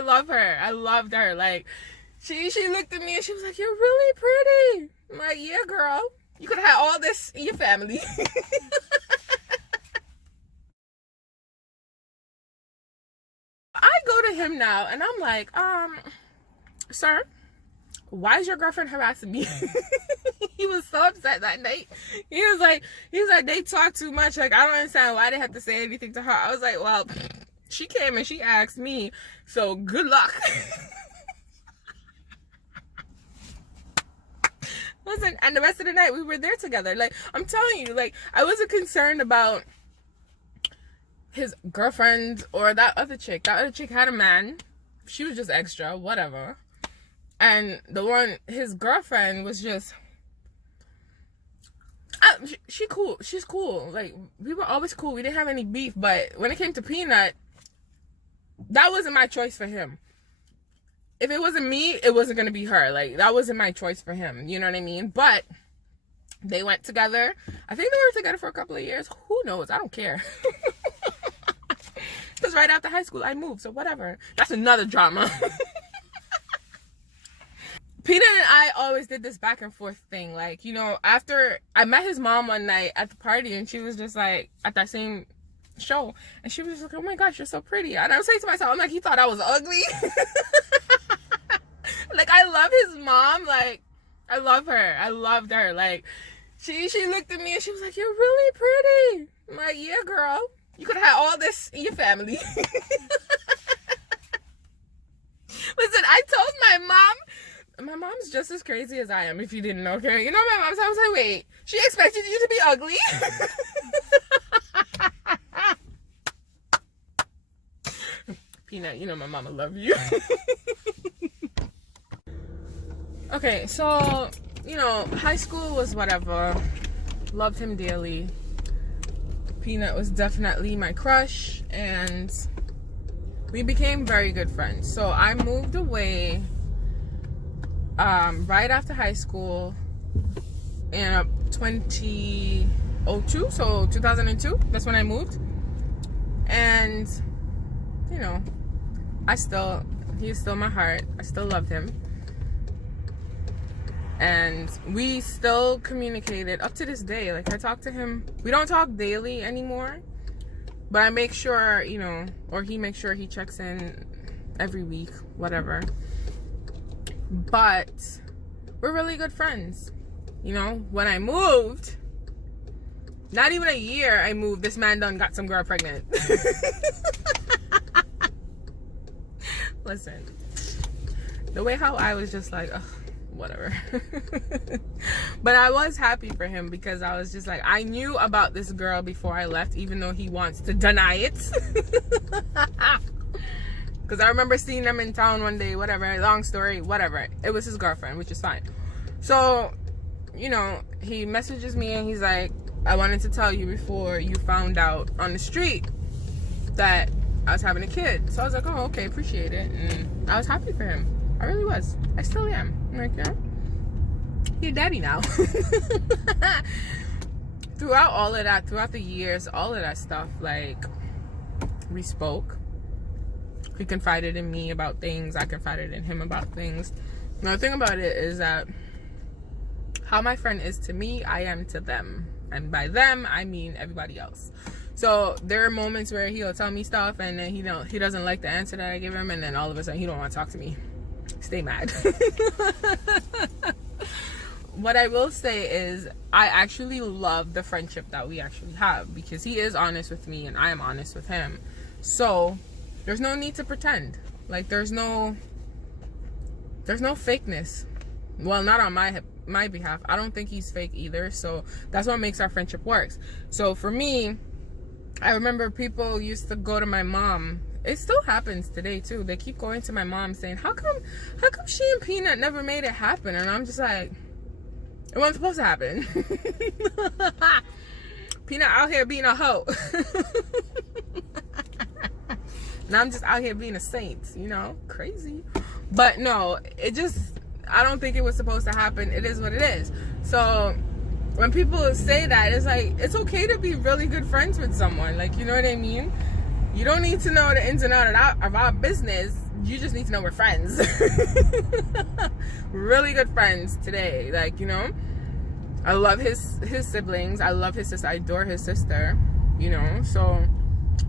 I love her. I loved her. Like, she looked at me and she was like, "You're really pretty." I'm like, "Yeah, girl. You could have had all this in your family." I go to him now and I'm like, sir, why is your girlfriend harassing me? He was so upset that night. He was like, they talk too much. Like, I don't understand why they have to say anything to her. I was like, well, she came and she asked me, so good luck. Listen, and the rest of the night we were there together. Like, I'm telling you, like, I wasn't concerned about his girlfriend or that other chick. That other chick had a man. She was just extra, whatever. And his girlfriend was just, she's cool. Like, we were always cool. We didn't have any beef. But when it came to Peanut, that wasn't my choice for him. If it wasn't me, it wasn't going to be her. Like, that wasn't my choice for him. You know what I mean? But they went together. I think they were together for a couple of years. Who knows? I don't care. Because right after high school, I moved. So whatever. That's another drama. Peanut and I always did this back and forth thing. Like, you know, after I met his mom one night at the party, and she was just like, at that same show, and she was just like, "Oh my gosh, you're so pretty." And I was saying to myself, I'm like, he thought I was ugly. Like, I love his mom. Like, I love her. I loved her. Like, she looked at me and she was like, "You're really pretty." I'm like, "Yeah, girl. You could have had all this in your family." Listen, I told my mom's just as crazy as I am, if you didn't know, okay? You know, my mom's, I was like, wait, she expected you to be ugly? Peanut, you know my mama love you. Okay, so, you know, high school was whatever. Loved him dearly. Peanut was definitely my crush, and we became very good friends. So I moved away right after high school in 2002, so 2002, that's when I moved. And, you know, he's still my heart. I still loved him. And we still communicated up to this day. Like, I talk to him. We don't talk daily anymore, but I make sure, you know, or he makes sure he checks in every week, whatever. But we're really good friends. You know, when I moved, not even a year I moved, this man done got some girl pregnant. Listen, the way how I was just like, ugh, whatever. But I was happy for him, because I was just like, I knew about this girl before I left, even though he wants to deny it. Because I remember seeing them in town one day, whatever, long story, whatever. It was his girlfriend, which is fine. So, you know, he messages me and he's like, "I wanted to tell you before you found out on the street that I was having a kid." So I was like, "Oh, okay, appreciate it." And I was happy for him. I really was. I still am. I'm like, yeah, you're daddy now. Throughout all of that, throughout the years, all of that stuff, like, we spoke. He confided in me about things. I confided in him about things. Now, the thing about it is that how my friend is to me, I am to them. And by them, I mean everybody else. So there are moments where he'll tell me stuff and then he doesn't like the answer that I give him, and then all of a sudden he don't want to talk to me. Stay mad. What I will say is I actually love the friendship that we actually have, because he is honest with me and I am honest with him. So there's no need to pretend. Like, there's no fakeness. Well, not on my behalf. I don't think he's fake either. So that's what makes our friendship works. So for me, I remember people used to go to my mom. It still happens today too. They keep going to my mom saying, how come she and Peanut never made it happen? And I'm just like, it wasn't supposed to happen. Peanut out here being a hoe. And I'm just out here being a saint, you know, crazy. But no, I don't think it was supposed to happen. It is what it is. So when people say that, it's like, it's okay to be really good friends with someone. Like, you know what I mean? You don't need to know the ins and outs of our business, you just need to know we're friends. Really good friends today. Like, you know, I love his siblings. I love his sister. I adore his sister, you know. So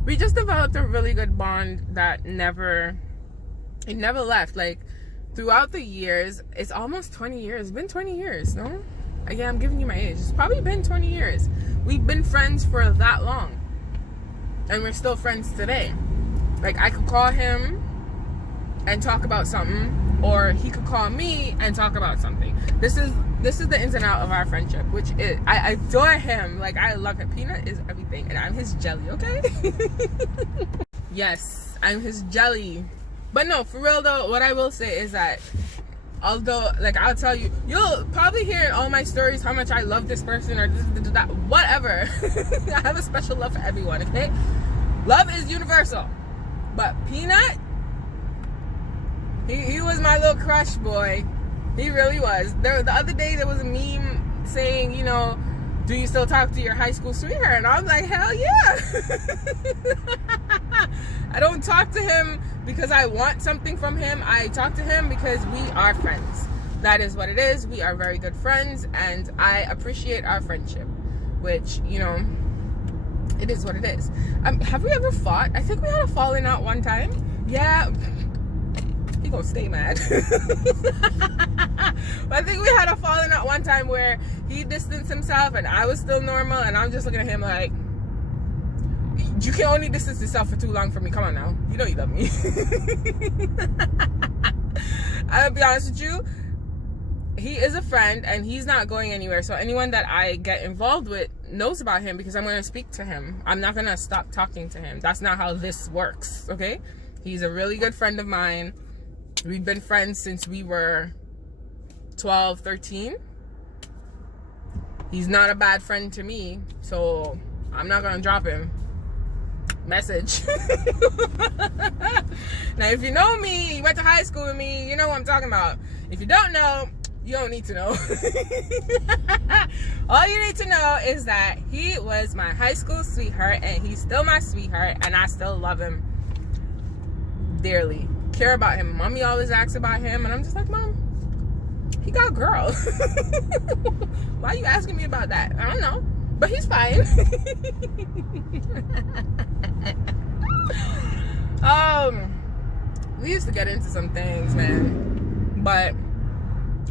we just developed a really good bond that never left. Like, throughout the years, it's almost 20 years. It's been 20 years, no? Yeah, I'm giving you my age. It's probably been 20 years. We've been friends for that long. And we're still friends today. Like, I could call him and talk about something, or he could call me and talk about something. This is the ins and out of our friendship, which is, I adore him. Like, I love him. Peanut is everything, and I'm his jelly, okay? Yes, I'm his jelly. But no, for real though, what I will say is that, although, like, I'll tell you, you'll probably hear in all my stories how much I love this person or this, that, whatever. I have a special love for everyone, okay? Love is universal. But Peanut, he was my little crush boy. He really was. The other day there was a meme saying, you know, do you still talk to your high school sweetheart? And I was like, hell yeah. I don't talk to him because I want something from him. I talk to him because we are friends. That is what it is. We are very good friends, and I appreciate our friendship, which, you know, it is what it is. Have we ever fought? I think we had a falling out one time. Yeah. He gonna stay mad. But I think we had a falling out one time where he distanced himself and I was still normal, and I'm just looking at him like, you can only distance yourself for too long from me. Come on now. You know you love me. I'll be honest with you. He is a friend and he's not going anywhere. So anyone that I get involved with knows about him because I'm going to speak to him. I'm not going to stop talking to him. That's not how this works, okay? He's a really good friend of mine. We've been friends since we were 12, 13. He's not a bad friend to me, so I'm not going to drop him. Message. Now, if you know me, you went to high school with me, you know what I'm talking about. If you don't know, you don't need to know. All you need to know is that he was my high school sweetheart, and he's still my sweetheart, and I still love him dearly. Care about him. Mommy always asks about him, and I'm just like, Mom, he got a girl. Why are you asking me about that? I don't know, but he's fine. We used to get into some things, man, but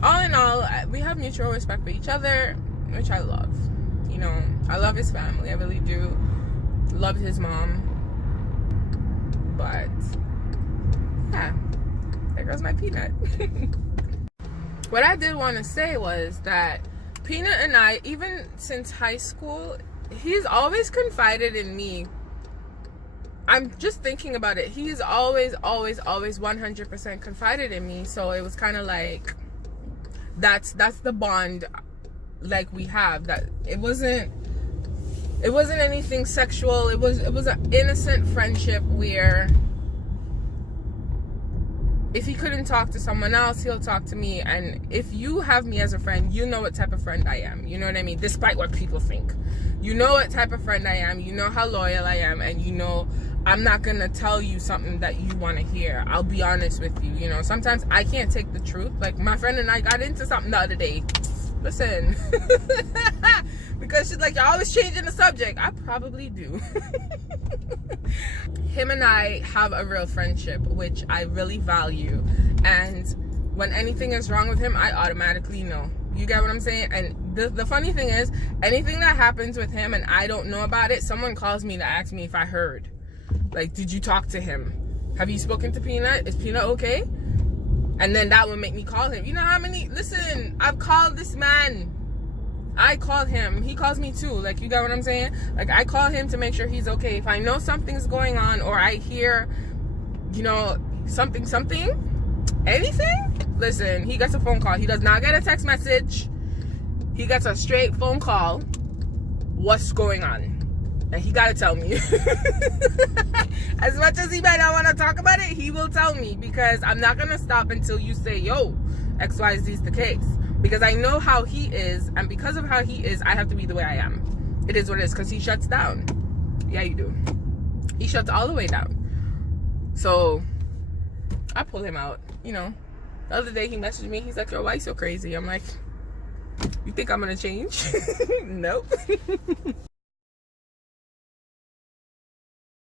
all in all, we have mutual respect for each other, which I love. You know, I love his family. I really do. Love his mom. But yeah, there goes my Peanut. What I did want to say was that Peanut and I, even since high school, he's always confided in me. I'm just thinking about it. He's always 100% confided in me. So it was kind of like, that's the bond, like, we have. That it wasn't anything sexual. It was an innocent friendship where if he couldn't talk to someone else, he'll talk to me. And if you have me as a friend, you know what type of friend I am. You know what I mean? Despite what people think. You know what type of friend I am. You know how loyal I am. And you know I'm not going to tell you something that you want to hear. I'll be honest with you. You know, sometimes I can't take the truth. Like, my friend and I got into something the other day. Listen. Because she's like, you're always changing the subject. I probably do. Him and I have a real friendship, which I really value. And when anything is wrong with him, I automatically know. You get what I'm saying? And the funny thing is, anything that happens with him and I don't know about it, someone calls me to ask me if I heard. Like, did you talk to him? Have you spoken to Peanut? Is Peanut okay? And then that would make me call him. You know how many... Listen, I've called this man. I call him. He calls me too. Like, you got what I'm saying? Like, I call him to make sure he's okay. If I know something's going on, or I hear, you know, something, anything, listen, he gets a phone call. He does not get a text message. He gets a straight phone call. What's going on? And he gotta tell me. As much as he might not want to talk about it, he will tell me, because I'm not gonna stop until you say, yo, XYZ is the case. Because I know how he is, and because of how he is, I have to be the way I am. It is what it is, because he shuts down. Yeah, you do. He shuts all the way down. So I pull him out. You know, the other day he messaged me. He's like, "Yo, why you so crazy?" I'm like, "You think I'm gonna change?" Nope.